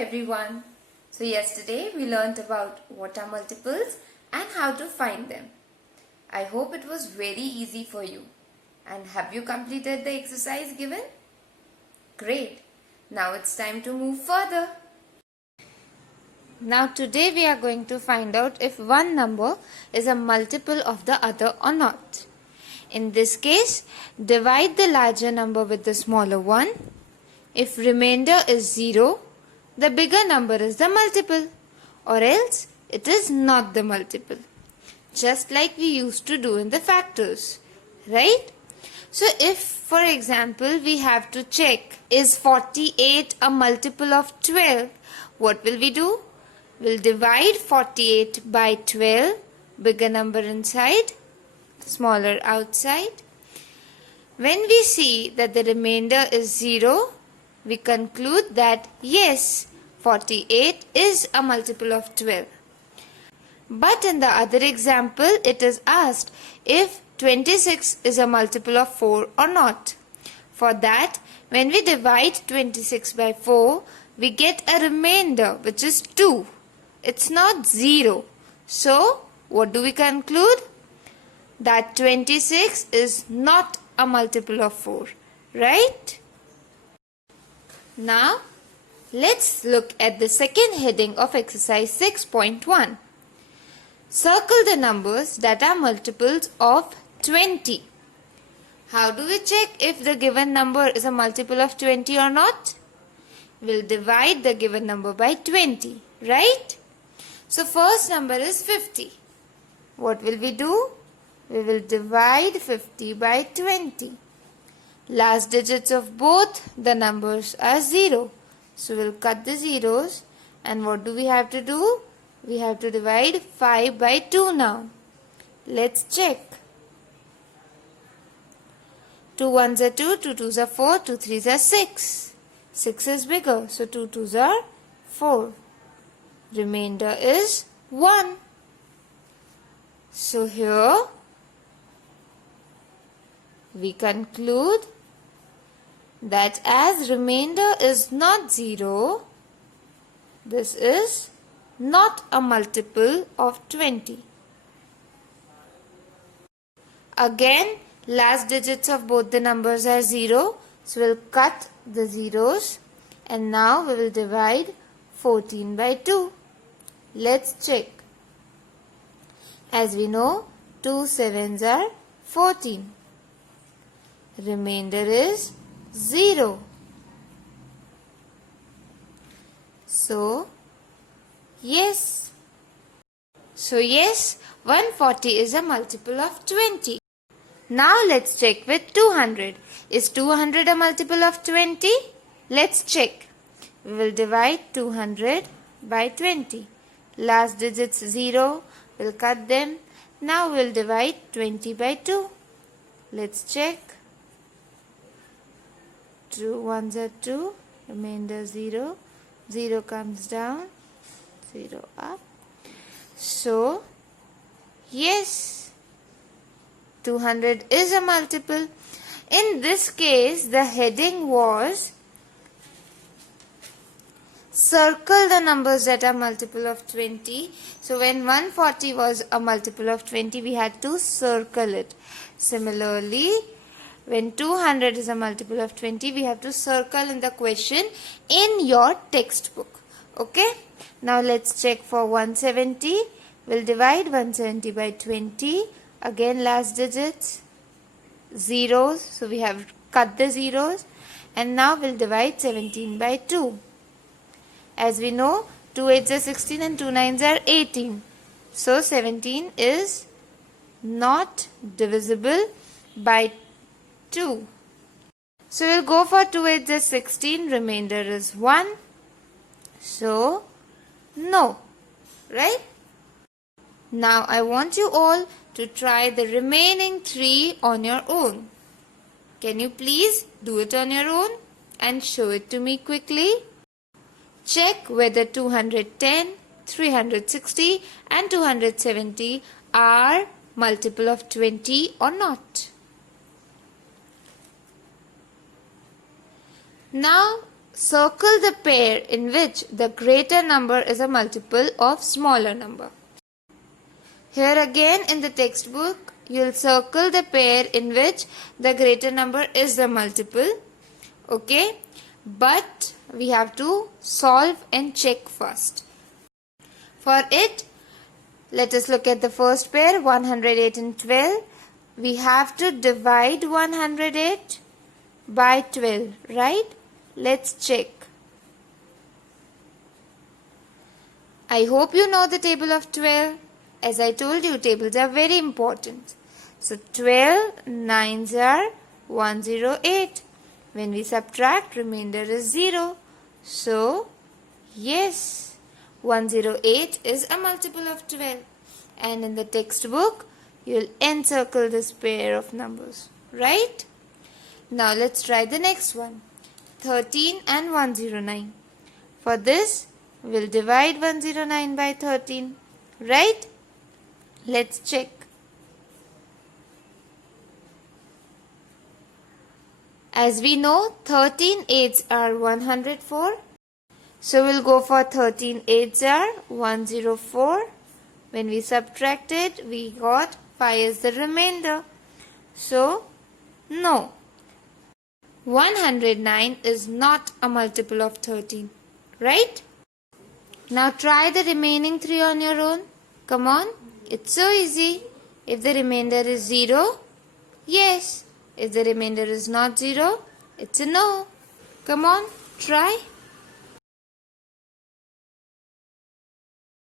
everyone. So yesterday we learnt about what are multiples and how to find them. I hope it was very easy for you. And have you completed the exercise given? Great. Now it's time to move further. Now today we are going to find out if one number is a multiple of the other or not. In this case, divide the larger number with the smaller one. If remainder is 0, the bigger number is the multiple, or else it is not the multiple. Just like we used to do in the factors, right? So if, for example, we have to check, is 48 a multiple of 12? What will we do? We'll divide 48 by 12, bigger number inside, smaller outside. When we see that the remainder is 0, we conclude that yes, 48 is a multiple of 12. But in the other example, it is asked if 26 is a multiple of 4 or not. For that, when we divide 26 by 4, we get a remainder which is 2. It's not 0. So, what do we conclude? That 26 is not a multiple of 4, right? Now, let's look at the second heading of exercise 6.1. Circle the numbers that are multiples of 20. How do we check if the given number is a multiple of 20 or not? We'll divide the given number by 20, right? So first number is 50. What will we do? We will divide 50 by 20. Last digits of both the numbers are 0. So we'll cut the zeros. And what do we have to do? We have to divide 5 by 2 now. Let's check. 2 1s are 2, 2 2s are 4, 2 3s are 6. 6 is bigger, so 2 2s are 4. Remainder is 1. So here we conclude that as remainder is not 0, this is not a multiple of 20. Again, last digits of both the numbers are 0, so we'll cut the zeros and now we will divide 14 by 2. Let's check. As we know, 2 7s are 14. Remainder is 0. So, yes. 140 is a multiple of 20. Now let's check with 200. Is 200 a multiple of 20? Let's check. We will divide 200 by 20. Last digits 0. We'll cut them. Now we'll divide 20 by 2. Let's check. 2 1s are 2. Remainder 0. 0 comes down. 0 up. So, yes, 200 is a multiple. In this case, the heading was circle the numbers that are multiple of 20. So, when 140 was a multiple of 20, we had to circle it. Similarly, when 200 is a multiple of 20, we have to circle in the question in your textbook. Okay? Now let's check for 170. We'll divide 170 by 20. Again last digits, zeros. So we have cut the zeros. And now we'll divide 17 by 2. As we know, 2 8s are 16 and 2 9s are 18. So 17 is not divisible by 2. So we'll go for 2 8s are 16. Remainder is 1. So, no, right? Now I want you all to try the remaining 3 on your own. Can you please do it on your own and show it to me quickly? Check whether 210, 360 and 270 are multiple of 20 or not. Now Circle the pair in which the greater number is a multiple of smaller number. Here again in the textbook, you will circle the pair in which the greater number is the multiple. Okay, but we have to solve and check first. For it, let us look at the first pair, 108 and 12. We have to divide 108 by 12, right? Let's check. I hope you know the table of 12. As I told you, tables are very important. So 12 nines are 108. When we subtract, remainder is 0. So, yes, 108 is a multiple of 12. And in the textbook, you will encircle this pair of numbers, right? Now let's try the next one. 13 and 109. For this, we'll divide 109 by 13, right? Let's check. As we know, 13 eighths are 104. So we'll go for 13 eighths are 104. When we subtracted, we got 5 as the remainder. So, no. 109 is not a multiple of 13, right? Now try the remaining 3 on your own. Come on, it's so easy. If the remainder is 0, yes. If the remainder is not 0, it's a no. Come on, try.